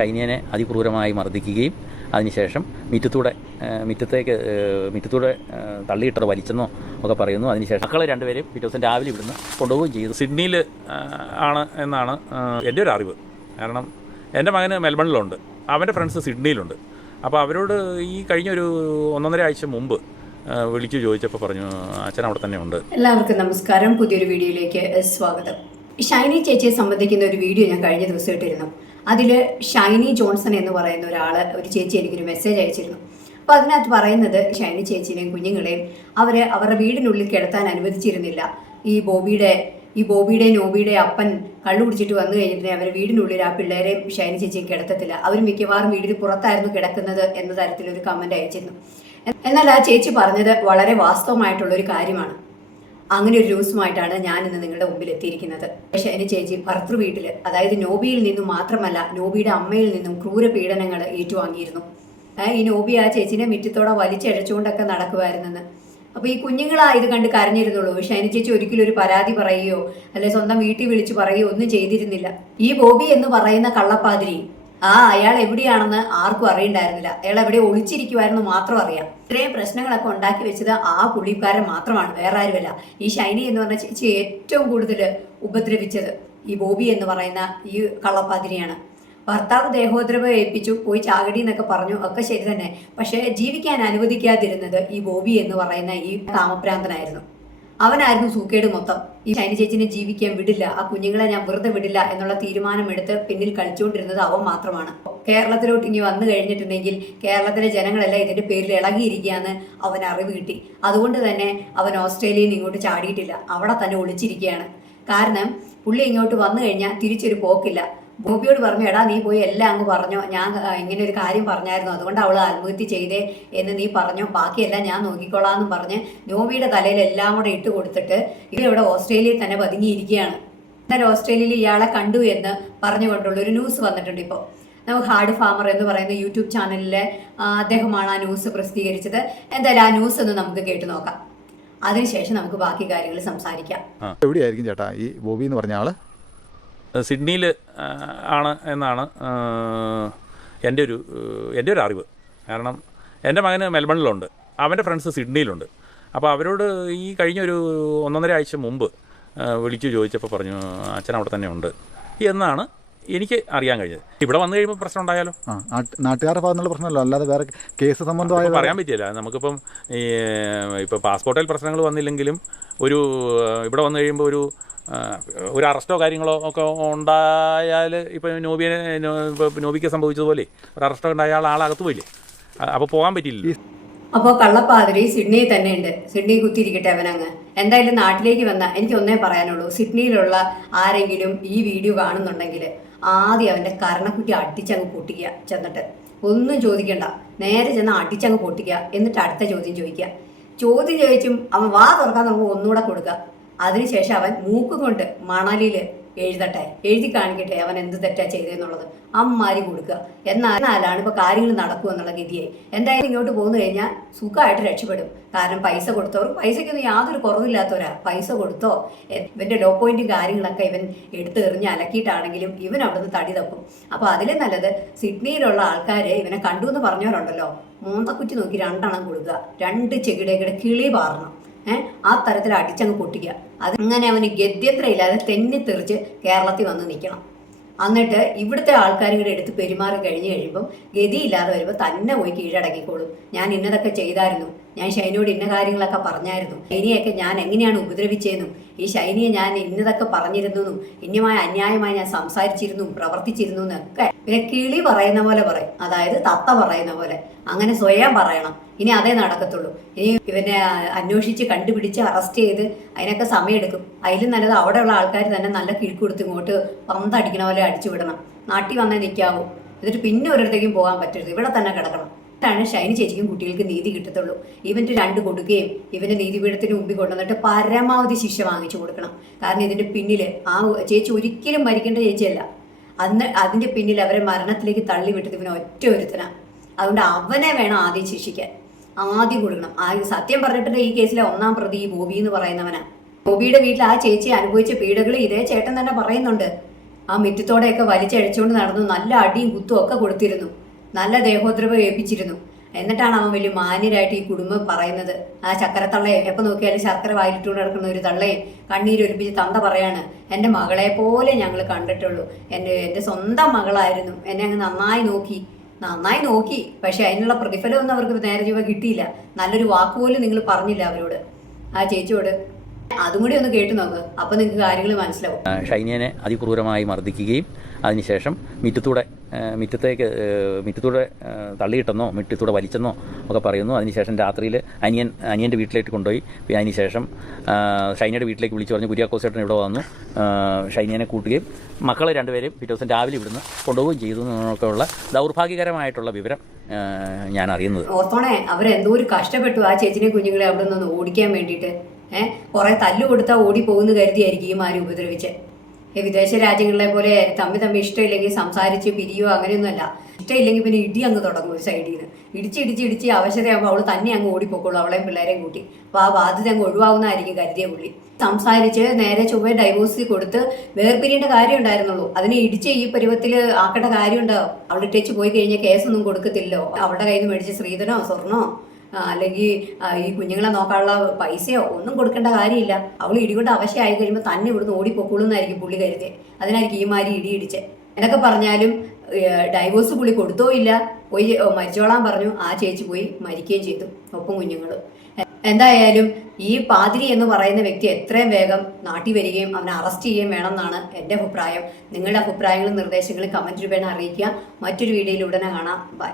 ഷൈനിയനെ അതിക്രൂരമായി മർദ്ദിക്കുകയും അതിനുശേഷം മിറ്റത്തൂടെ മിറ്റത്തേക്ക് മിറ്റത്തൂടെ തള്ളിയിട്ടത് വലിച്ചെന്നോ ഒക്കെ പറയുന്നു. അതിനുശേഷം മക്കളെ രണ്ടുപേരും പിറ്റേ ദിവസം രാവിലെ ഇവിടുന്ന് കൊണ്ടുപോവുകയും ചെയ്തു. സിഡ്നിയിൽ ആണ് എന്നാണ് എന്റെ ഒരു അറിവ്. കാരണം എന്റെ മകന് മെൽബണിലുണ്ട്. അവന്റെ ഫ്രണ്ട്സ് സിഡ്നിയിലുണ്ട്. അപ്പോൾ അവരോട് ഈ കഴിഞ്ഞ ഒരു ഒന്നൊന്നര ആഴ്ച മുമ്പ് വിളിച്ചു ചോദിച്ചപ്പോൾ പറഞ്ഞു അച്ഛൻ അവിടെ തന്നെ ഉണ്ട്. എല്ലാവർക്കും നമസ്കാരം. പുതിയൊരു വീഡിയോയിലേക്ക് സ്വാഗതം. ഷൈനി ചേച്ചിയെ സംബന്ധിക്കുന്ന ഒരു വീഡിയോ ഞാൻ കഴിഞ്ഞ ദിവസം ഇട്ടിരുന്നു. അതിൽ ഷൈനി ജോൺസൺ എന്ന് പറയുന്ന ഒരാൾ ഒരു ചേച്ചി എനിക്കൊരു മെസ്സേജ് അയച്ചിരുന്നു. അപ്പോൾ അതിനകത്ത് പറയുന്നത് ഷൈനി ചേച്ചിനെയും കുഞ്ഞുങ്ങളെയും അവർ അവരുടെ വീടിനുള്ളിൽ കിടത്താൻ അനുവദിച്ചിരുന്നില്ല. ഈ ബോബിയുടെ ഈ ബോബിയുടെ നോബിയുടെ അപ്പൻ കള്ളു കുടിച്ചിട്ട് വന്നു കഴിഞ്ഞിട്ട് അവർ വീടിനുള്ളിൽ ആ പിള്ളേരെ ഷൈനി ചേച്ചിയും കിടത്തത്തില്ല. അവർ മിക്കവാറും വീടിന് പുറത്തായിരുന്നു കിടക്കുന്നത് എന്ന തരത്തിലൊരു കമന്റ് അയച്ചിരുന്നു. എന്നാൽ ആ ചേച്ചി പറഞ്ഞത് വളരെ വാസ്തവമായിട്ടുള്ളൊരു കാര്യമാണ്. അങ്ങനെ ഒരു ന്യൂസുമായിട്ടാണ് ഞാൻ ഇന്ന് നിങ്ങളുടെ മുമ്പിൽ എത്തിയിരിക്കുന്നത്. ശനി ചേച്ചി ഭർത്തൃ വീട്ടിൽ അതായത് നോബിയിൽ നിന്നും മാത്രമല്ല നോബിയുടെ അമ്മയിൽ നിന്നും ക്രൂര പീഡനങ്ങൾ ഏറ്റുവാങ്ങിയിരുന്നു. ഈ നോബി ആ ചേച്ചിനെ മിറ്റത്തോടെ വലിച്ചഴച്ചുകൊണ്ടൊക്കെ നടക്കുമായിരുന്നെന്ന് അപ്പൊ ഈ കുഞ്ഞുങ്ങളാ ഇത് കണ്ട് കരഞ്ഞിരുന്നുള്ളൂ. ഷൈനി ചേച്ചി ഒരിക്കലും ഒരു പരാതി പറയുകയോ അല്ലെ സ്വന്തം വീട്ടിൽ വിളിച്ച് പറയുകയോ ഒന്നും ചെയ്തിരുന്നില്ല. ഈ ബോബി എന്ന് പറയുന്ന കള്ളപ്പാതിരി ആ അയാൾ എവിടെയാണെന്ന് ആർക്കും അറിയണ്ടായിരുന്നില്ല. അയാൾ എവിടെ ഒളിച്ചിരിക്കുമായിരുന്നു മാത്രം അറിയാം. ഇത്രയും പ്രശ്നങ്ങളൊക്കെ ഉണ്ടാക്കി വെച്ചത് ആ പുള്ളിക്കാരൻ മാത്രമാണ് വേറെ ആരുമല്ല. ഈ ഷൈനി എന്ന് പറഞ്ഞ ചേച്ചി ഏറ്റവും കൂടുതൽ ഉപദ്രവിച്ചത് ഈ ബോബി എന്ന് പറയുന്ന ഈ കള്ളപ്പാതിരിയാണ്. ഭർത്താവ് ദേഹോദ്രവം ഏൽപ്പിച്ചു പോയി ചാകടി എന്നൊക്കെ പറഞ്ഞു ഒക്കെ ശരി തന്നെ. പക്ഷേ ജീവിക്കാൻ അനുവദിക്കാതിരുന്നത് ഈ ബോബി എന്ന് പറയുന്ന ഈ കാമപ്രാന്തനായിരുന്നു അവനായിരുന്നു സൂക്കേട് മൊത്തം. ഈ ഷൈനി ചേച്ചിനെ ജീവിക്കാൻ വിടില്ല ആ കുഞ്ഞുങ്ങളെ ഞാൻ വെറുതെ വിടില്ല എന്നുള്ള തീരുമാനമെടുത്ത് പിന്നിൽ കളിച്ചുകൊണ്ടിരുന്നത് അവൻ മാത്രമാണ്. കേരളത്തിലോട്ട് ഇനി വന്നു കഴിഞ്ഞിട്ടുണ്ടെങ്കിൽ കേരളത്തിലെ ജനങ്ങളെല്ലാം ഇതിന്റെ പേരിൽ ഇളകിയിരിക്കുകയെന്ന് അവൻ അറിവ് കിട്ടി. അതുകൊണ്ട് തന്നെ അവൻ ഓസ്ട്രേലിയയിൽ നിന്ന് ഇങ്ങോട്ട് ചാടിയിട്ടില്ല. അവിടെ തന്നെ ഒളിച്ചിരിക്കുകയാണ്. കാരണം പുള്ളി ഇങ്ങോട്ട് വന്നു കഴിഞ്ഞാൽ തിരിച്ചൊരു പോക്കില്ല. ബോബിയോട് പറഞ്ഞു എടാ നീ പോയി എല്ലാം അങ്ങ് പറഞ്ഞോ. ഞാൻ ഇങ്ങനെ ഒരു കാര്യം പറഞ്ഞായിരുന്നു. അതുകൊണ്ട് അവൾ ആത്മഹത്യ ചെയ്തേ എന്ന് നീ പറഞ്ഞു. ബാക്കിയെല്ലാം ഞാൻ നോക്കിക്കോളാം പറഞ്ഞ് നോബിയുടെ തലയിൽ എല്ലാം കൂടെ ഇട്ട് കൊടുത്തിട്ട് ഇത് ഇവിടെ ഓസ്ട്രേലിയയിൽ തന്നെ പതുങ്ങിയിരിക്കുകയാണ്. എന്നാൽ ഓസ്ട്രേലിയയിൽ ഇയാളെ കണ്ടു എന്ന് പറഞ്ഞുകൊണ്ടുള്ള ഒരു ന്യൂസ് വന്നിട്ടുണ്ട് ഇപ്പോൾ. നമുക്ക് ഹാർഡ് ഫാമർ എന്ന് പറയുന്ന യൂട്യൂബ് ചാനലിലെ അദ്ദേഹമാണ് ആ ന്യൂസ് പ്രസിദ്ധീകരിച്ചത്. എന്തായാലും ആ ന്യൂസ് ഒന്ന് നമുക്ക് കേട്ടു നോക്കാം. അതിനുശേഷം നമുക്ക് ബാക്കി കാര്യങ്ങൾ സംസാരിക്കാം. എവിടെയായിരിക്കും ചേട്ടാ ഈ ബോബി എന്ന് പറഞ്ഞ ആൾ? സിഡ്നിയിൽ ആണ് എന്നാണ് എന്റെ ഒരു എന്റെ ഒരു അറിവ്. കാരണം എന്റെ മകന് മെൽബണിലുണ്ട്. അവന്റെ ഫ്രണ്ട്സ് സിഡ്നിയിലുണ്ട്. അപ്പോൾ അവരോട് ഈ കഴിഞ്ഞ ഒരു ഒന്നൊന്നര ആഴ്ച മുമ്പ് വിളിച്ചു ചോദിച്ചപ്പോൾ പറഞ്ഞു അച്ഛൻ അവിടെ തന്നെ ഉണ്ട്. എന്നാണ് എനിക്ക് അറിയാൻ കഴിഞ്ഞത്. ഇവിടെ വന്നു കഴിയുമ്പോൾ പ്രശ്നം ഉണ്ടായാലോ? ആ നാട്ട്- നാട്ടുകാരുടെ ഭാഗത്തുള്ള പ്രശ്നമല്ലോ. അല്ലാതെ വേറെ കേസ് സംബന്ധമായ പറയാൻ പറ്റില്ല. നമുക്കിപ്പം ഈ ഇപ്പോൾ പാസ്പോർട്ടിൽ പ്രശ്നങ്ങൾ വന്നില്ലെങ്കിലും ഒരു ഇവിടെ വന്നു കഴിയുമ്പോൾ ഒരു ഒരു അറസ്റ്റോ കാര്യങ്ങളോ ഒക്കെ ഉണ്ടായാൽ ഇപ്പം നോബിയെ നോബിക്ക് സംഭവിച്ചതുപോലെ ഒരു അറസ്റ്റോ ഉണ്ടായ ആൾ ആളകത്ത് പോയില്ലേ? അപ്പോൾ പോകാൻ പറ്റില്ല അപ്പോൾ കള്ളപ്പാതിരി സിഡ്നിയിൽ തന്നെ ഉണ്ട്. സിഡ്നി കുത്തിയിരിക്കട്ടെ അവനങ്ങ്. എന്തായാലും നാട്ടിലേക്ക് വന്ന എനിക്ക് ഒന്നേ പറയാനുള്ളൂ. സിഡ്നിയിലുള്ള ആരെങ്കിലും ഈ വീഡിയോ കാണുന്നുണ്ടെങ്കിൽ ആദ്യം അവന്റെ കരണക്കുറ്റി അടിച്ചങ്ങ് പൊട്ടിക്കുക ചെന്നിട്ട്. ഒന്നും ചോദിക്കണ്ട. നേരെ ചെന്ന് അടിച്ചങ്ങ് പൊട്ടിക്കുക. എന്നിട്ട് അടുത്ത ചോദ്യം ചോദിക്കുക. ചോദ്യം ചോദിച്ചും അവൻ വാ തുറക്കാൻ നമുക്ക് ഒന്നുകൂടെ കൊടുക്കുക. അതിനുശേഷം അവൻ മൂക്ക് കൊണ്ട് മണലിൽ എഴുതട്ടെ. എഴുതി കാണിക്കട്ടെ അവൻ എന്ത് തെറ്റാ ചെയ്തതെന്നുള്ളത് അമ്മാരി കൊടുക്കുക. എന്നാലാണ് ഇപ്പൊ കാര്യങ്ങൾ നടക്കുക എന്നുള്ള ഗതിയെ എന്തായാലും ഇങ്ങോട്ട് പോന്നു കഴിഞ്ഞാൽ സുഖമായിട്ട് രക്ഷപ്പെടും. കാരണം പൈസ കൊടുത്തവർ പൈസയ്ക്കൊന്നും യാതൊരു കുറവില്ലാത്തവരാ. പൈസ കൊടുത്തോ ഇവന്റെ ലോ പോയിന്റും കാര്യങ്ങളൊക്കെ ഇവൻ എടുത്തു എറിഞ്ഞ് അലക്കിയിട്ടാണെങ്കിലും ഇവൻ അവിടുന്ന് തടി തപ്പും. അപ്പൊ അതിലെ നല്ലത് സിഡ്നിയിലുള്ള ആൾക്കാര് ഇവനെ കണ്ടു എന്ന് പറഞ്ഞവരുണ്ടല്ലോ. മൂന്നക്കുറ്റി നോക്കി രണ്ടെണ്ണം കൊടുക്കുക. രണ്ട് ചെകിടേക്കിടെ കിളി പാറണം. ആ തരത്തിൽ അടിച്ചങ്ങ് പൊട്ടിക്കുക. അത് അങ്ങനെ അവന് ഗദ്യത്രയില്ലാതെ തെന്നിത്തെറിച്ച് കേരളത്തിൽ വന്ന് നിൽക്കണം. എന്നിട്ട് ഇവിടുത്തെ ആൾക്കാരുടെ അടുത്ത് പെരുമാറി കഴിഞ്ഞ് കഴിയുമ്പം ഗതിയില്ലാതെ വരുമ്പോൾ തന്നെ പോയി കീഴടക്കിക്കോളും. ഞാൻ ഇന്നതൊക്കെ ചെയ്തായിരുന്നു. ഞാൻ ഷൈനിയോട് ഇന്ന കാര്യങ്ങളൊക്കെ പറഞ്ഞായിരുന്നു. ഷൈനിയൊക്കെ ഞാൻ എങ്ങനെയാണ് ഉപദ്രവിച്ചതെന്നും ഈ ഷൈനിയെ ഞാൻ ഇന്നതൊക്കെ പറഞ്ഞിരുന്നു ഇന്നമായ അന്യായമായി ഞാൻ സംസാരിച്ചിരുന്നു പ്രവർത്തിച്ചിരുന്നു എന്നൊക്കെ പിന്നെ കിളി പറയുന്ന പോലെ പറയും. അതായത് തത്ത പറയുന്ന പോലെ. അങ്ങനെ സ്വയം പറയണം. ഇനി അതേ നടക്കത്തുള്ളൂ. ഇനി ഇവനെ അന്വേഷിച്ച് കണ്ടുപിടിച്ച് അറസ്റ്റ് ചെയ്ത് അതിനൊക്കെ സമയമെടുക്കും. അതിലും നല്ലത് അവിടെയുള്ള ആൾക്കാർ തന്നെ നല്ല കിഴിക്കൊടുത്ത് ഇങ്ങോട്ട് പന്തടിക്കണ പോലെ അടിച്ചു വിടണം നാട്ടിൽ വന്നേ നിൽക്കാവൂ എന്നിട്ട് പിന്നെ ഒരിടത്തേക്കും പോകാൻ പറ്റരുത്. ഇവിടെ തന്നെ കിടക്കണം. ാണ് ഷൈനി ചേച്ചിക്കും കുട്ടികൾക്ക് നീതി കിട്ടത്തുള്ളൂ. ഇവന്റെ രണ്ട് കൊടുക്കുകയും ഇവന്റെ നീതിപീഠത്തിന് മുമ്പിൽ കൊണ്ടുവന്നിട്ട് പരമാവധി ശിക്ഷ വാങ്ങിച്ചു കൊടുക്കണം. കാരണം ഇതിന്റെ പിന്നിൽ ആ ചേച്ചി ഒരിക്കലും മരിക്കേണ്ട ചേച്ചിയല്ല. അന്ന് അതിന്റെ പിന്നിൽ അവരെ മരണത്തിലേക്ക് തള്ളിവിട്ടത് ഇവന് ഒറ്റ ഒരുത്തനാ. അതുകൊണ്ട് അവനെ വേണം ആദ്യം ശിക്ഷിക്കാൻ. ആദ്യം കൊടുക്കണം. ആ സത്യം പറഞ്ഞിട്ടുണ്ട് ഈ കേസിലെ ഒന്നാം പ്രതി ഈ ബോബി എന്ന് പറയുന്നവനാ. ബോബിയുടെ വീട്ടിൽ ആ ചേച്ചി അനുഭവിച്ച പീഡകൾ ഇതേ ചേട്ടൻ തന്നെ പറയുന്നുണ്ട്. ആ മിറ്റത്തോടെയൊക്കെ വലിച്ചഴച്ചുകൊണ്ട് നടന്നു. നല്ല അടിയും കുത്തും ഒക്കെ കൊടുത്തിരുന്നു. നല്ല ദേഹോദ്രവം ഏൽപ്പിച്ചിരുന്നു. എന്നിട്ടാണ് അവൻ വലിയ മാന്യരായിട്ട് ഈ കുടുംബം പറയുന്നത്. ആ ചക്കരത്തള്ളയെ എപ്പോൾ നോക്കിയാലും ശർക്കര വായിലിട്ടുകൊണ്ട് നടക്കുന്ന ഒരു തള്ളയെ കണ്ണീരൊലിപ്പിച്ച് തന്ത പറയാണ് എന്റെ മകളെ പോലെ ഞങ്ങൾ കണ്ടിട്ടുള്ളൂ. എന്റെ എന്റെ സ്വന്തം മകളായിരുന്നു. എന്നെ അങ്ങ് നന്നായി നോക്കി. നന്നായി നോക്കി. പക്ഷെ അതിനുള്ള പ്രതിഫലമൊന്നും അവർക്ക് നേരെ ചുവ കിട്ടിയില്ല. നല്ലൊരു വാക്കുപോലും നിങ്ങൾ പറഞ്ഞില്ല അവരോട്. ആ ചേച്ചിയോട് അതും കൂടി ഒന്ന് കേട്ടു നോക്ക്. അപ്പൊ നിങ്ങൾക്ക് കാര്യങ്ങൾ മനസ്സിലാവും. ഷൈനിയനെ അതിക്രൂരമായി മർദ്ദിക്കുകയും അതിനുശേഷം മിറ്റത്തൂടെ മിറ്റത്തേക്ക് മിറ്റത്തൂടെ തള്ളിയിട്ടെന്നോ മിറ്റത്തൂടെ വലിച്ചെന്നോ ഒക്കെ പറയുന്നു. അതിനുശേഷം രാത്രിയിൽ അനിയൻ അനിയന്റെ വീട്ടിലേക്ക് കൊണ്ടുപോയി. പിന്നെ അതിനുശേഷം ഷൈനയുടെ വീട്ടിലേക്ക് വിളിച്ചു പറഞ്ഞു കുര്യാക്കോസേട്ടൻ ഇവിടെ വന്നു. ഷൈനിയനെ കൂട്ടുകയും മക്കളെ രണ്ടുപേരും പിറ്റേ ദിവസം രാവിലെ ഇവിടുന്ന് കൊണ്ടുപോവുകയും ചെയ്തു എന്നൊക്കെയുള്ള ദൗർഭാഗ്യകരമായിട്ടുള്ള വിവരം ഞാൻ അറിയുന്നത് ഓർത്തോണേ അവരെന്തോ ഒരു കഷ്ടപ്പെട്ടു ആ ചേച്ചിനെ കുഞ്ഞുങ്ങളെ അവിടെ നിന്ന് ഓടിക്കാൻ വേണ്ടിയിട്ട്. ഏഹ് കുറെ തല്ലു കൊടുത്താൽ ഓടി പോകുന്നു കരുതിയായിരിക്കും ഈ മാരി ഉപദ്രവിച്ച്. ഈ വിദേശ രാജ്യങ്ങളെ പോലെ തമ്മി തമ്മി ഇഷ്ടമില്ലെങ്കിൽ സംസാരിച്ച് പിരിയോ അങ്ങനെയൊന്നുമല്ല. ഇഷ്ടമില്ലെങ്കിൽ പിന്നെ ഇടി അങ്ങ് തുടങ്ങും ഒരു സൈഡിൽ നിന്ന് ഇടിച്ച് ഇടിച്ച് ഇടിച്ച് അവശതയാകുമ്പോൾ അവൾ തന്നെ അങ്ങ് ഓടിപ്പോക്കുള്ളൂ അവളെയും പിള്ളേരെയും കൂട്ടി. അപ്പോൾ ആ ബാധ്യത അങ്ങ് ഒഴിവാകുന്നതായിരിക്കും കരുതിയ പുള്ളി സംസാരിച്ച് നേരെ ചുമ ഡൈവോഴ്സ് കൊടുത്ത് വേർപിരിയേണ്ട കാര്യം ഉണ്ടായിരുന്നുള്ളൂ. അതിനെ ഇടിച്ച് ഈ പരുവത്തിൽ ആക്കേണ്ട കാര്യമുണ്ടോ അവൾ ഇട്ടേച്ച് പോയി കഴിഞ്ഞാൽ കേസൊന്നും കൊടുക്കത്തില്ലോ അവളുടെ കയ്യിൽ നിന്ന് മേടിച്ച് ശ്രീധനോ സ്വർണോ? ആ, അല്ലെങ്കിൽ ഈ കുഞ്ഞുങ്ങളെ നോക്കാനുള്ള പൈസയോ ഒന്നും കൊടുക്കേണ്ട കാര്യമില്ല. അവൾ ഇടികൊണ്ട് അവശയായി കഴിയുമ്പോൾ തന്നെ ഇവിടുന്ന് ഓടിപ്പൊക്കുള്ളൂ എന്നായിരിക്കും പുള്ളി കരുതിയത് അതിനായിരിക്കും ഈ മാതിരി ഇടി ഇടിച്ച്. എന്നൊക്കെ പറഞ്ഞാലും ഡൈവോഴ്സ് പുള്ളി കൊടുത്തോ ഇല്ല. പോയി മരിച്ചോളാൻ പറഞ്ഞു. ആ ചേച്ചി പോയി മരിക്കുകയും ചെയ്തു ഒപ്പം കുഞ്ഞുങ്ങളും. എന്തായാലും ഈ പാതിരി എന്ന് പറയുന്ന വ്യക്തി എത്രയും വേഗം നാട്ടിൽ വരികയും അവനെ അറസ്റ്റ് ചെയ്യുകയും വേണമെന്നാണ് എന്റെ അഭിപ്രായം. നിങ്ങളുടെ അഭിപ്രായങ്ങളും നിർദ്ദേശങ്ങളും കമന്റ് രൂപേണ അറിയിക്കുക. മറ്റൊരു വീഡിയോയിൽ ഉടനെ കാണാം. ബൈ.